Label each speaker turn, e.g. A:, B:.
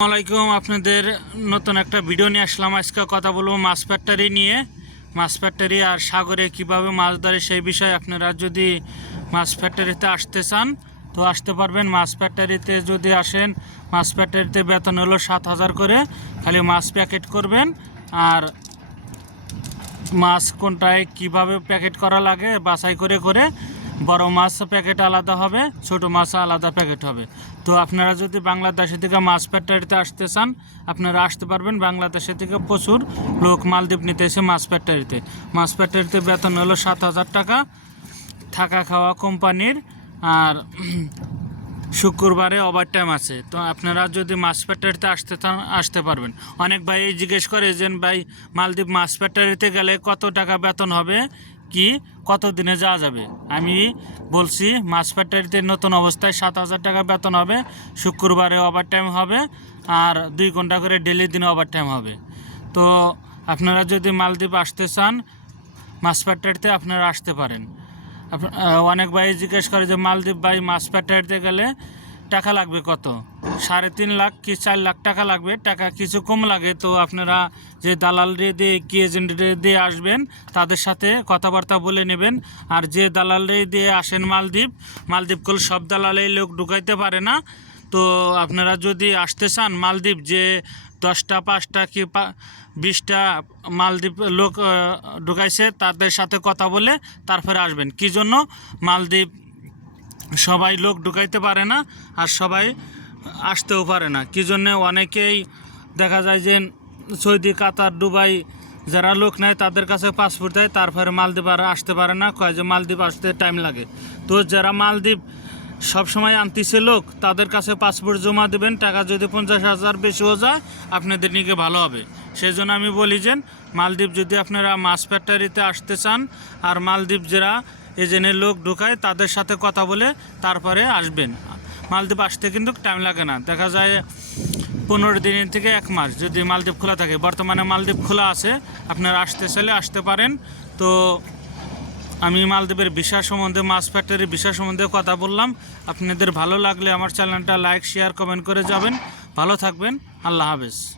A: আসসালামাইকুম আপনাদের নতুন একটা ভিডিও নিয়ে আসলাম। আজকে কথা বলব মাছ ফ্যাক্টরি নিয়ে। মাছ ফ্যাক্টরি আর সাগরে কীভাবে মাছ ধরে সেই বিষয়ে আপনারা যদি মাছ ফ্যাক্টরিতে আসতে চান, তো আসতে পারবেন। মাছ ফ্যাক্টরিতে যদি আসেন, মাছ ফ্যাক্টরিতে বেতন হলো সাত হাজার করে। খালি মাছ প্যাকেট করবেন আর মাছ কোনটায় কীভাবে প্যাকেট করা লাগে, বাছাই করে করে বড় মাছ প্যাকেট আলাদা হবে, ছোট মাছ আলাদা প্যাকেট হবে। তো আপনারা যদি বাংলাদেশে থেকে মাছ ফ্যাক্টরিতে আসতে চান, আপনারা আসতে পারবেন বাংলাদেশে থেকে প্রচুর লোক মালদ্বীপ নিতে এসে মাছ ফ্যাক্টরিতে মাছ ফ্যাক্টরিতে বেতন হলো সাত হাজার টাকা। থাকা খাওয়া কোম্পানির আর শুক্রবারে ওভার টাইম আছে। তো আপনারা যদি মাছ ফ্যাক্টরিতে আসতে আসতে পারবেন। অনেক ভাই জিজ্ঞেস করে যে, ভাই, মালদ্বীপ মাছ ফ্যাক্টরিতে গেলে কত টাকা বেতন হবে? কি কত দিনে যাওয়া যাবে? আমি বলছি মাছ ফ্যাক্টরিতে নতুন অবস্থায় সাত হাজার টাকা বেতন হবে, শুক্রবারে ওভার টাইম হবে, আর দুই ঘণ্টা করে ডেলি দিনে ওভার টাইম হবে। তো আপনারা যদি মালদ্বীপ আসতে চান মাছ ফ্যাক্টরিতে আপনারা আসতে পারেন। অনেক ভাই জিজ্ঞেস করে যে, মালদ্বীপ ভাই মাছ ফ্যাক্টরিতে গেলে টাকা লাগবে কত? সাড়ে তিন লাখ কি চার লাখ টাকা লাগবে? টাকা কিছু কম লাগে, তো আপনারা যে দালাল দিয়ে, কি এজেন্ট দিয়ে আসবেন, তাদের সাথে কথাবার্তা বলে নেবেন। আর যে দালাল দিয়ে আসেন মালদ্বীপ মালদ্বীপ কল সব দালালেই লোক ঢুকাইতে পারে না। তো আপনারা যদি আসতে চান মালদ্বীপ, যে দশটা, পাঁচটা কি বিশটা মালদ্বীপ লোক ঢুকাইছে, তাদের সাথে কথা বলে তারপরে আসবেন। কি জন্য? মালদ্বীপ সবাই লোক ঢুকাইতে পারে না আর সবাই আসতেও পারে না। কি জন্যে অনেকেই দেখা যায় যে সৌদি, কাতার, দুবাই যারা লোক নেয় তাদের কাছে পাসপোর্ট দেয়, তারপরে মালদ্বীপ আর আসতে পারে না। কয় যে মালদ্বীপ আসতে টাইম লাগে। তো যারা মালদ্বীপ সব সময় আনতিছে লোক, তাদের কাছে পাসপোর্ট জমা দেবেন। টাকা যদি পঞ্চাশ হাজার বেশিও যায়, আপনাদের নিকে ভালো হবে। সেই জন্য আমি বলি যে মালদ্বীপ যদি আপনারা মাছ ফ্যাক্টরিতে আসতে চান, আর মালদ্বীপ যারা এজেন্টের লোক ঢুকায়, তাদের সাথে কথা বলে তারপরে আসবেন। মালদ্বীপ আসতে কিন্তু টাইম লাগে না। দেখা যায় পনেরো দিনের থেকে এক মাস যদি মালদ্বীপ খোলা থাকে। বর্তমানে মালদ্বীপ খোলা আছে। আপনারা আসতে চাইলে আসতে পারেন। তো আমি মালদ্বীপের ভিসা সম্বন্ধে, মাছ ফ্যাক্টরির ভিসা সম্বন্ধে কথা বললাম। আপনাদের ভালো লাগলে আমার চ্যানেলটা লাইক শেয়ার কমেন্ট করে যাবেন। ভালো থাকবেন। আল্লাহ হাফেজ।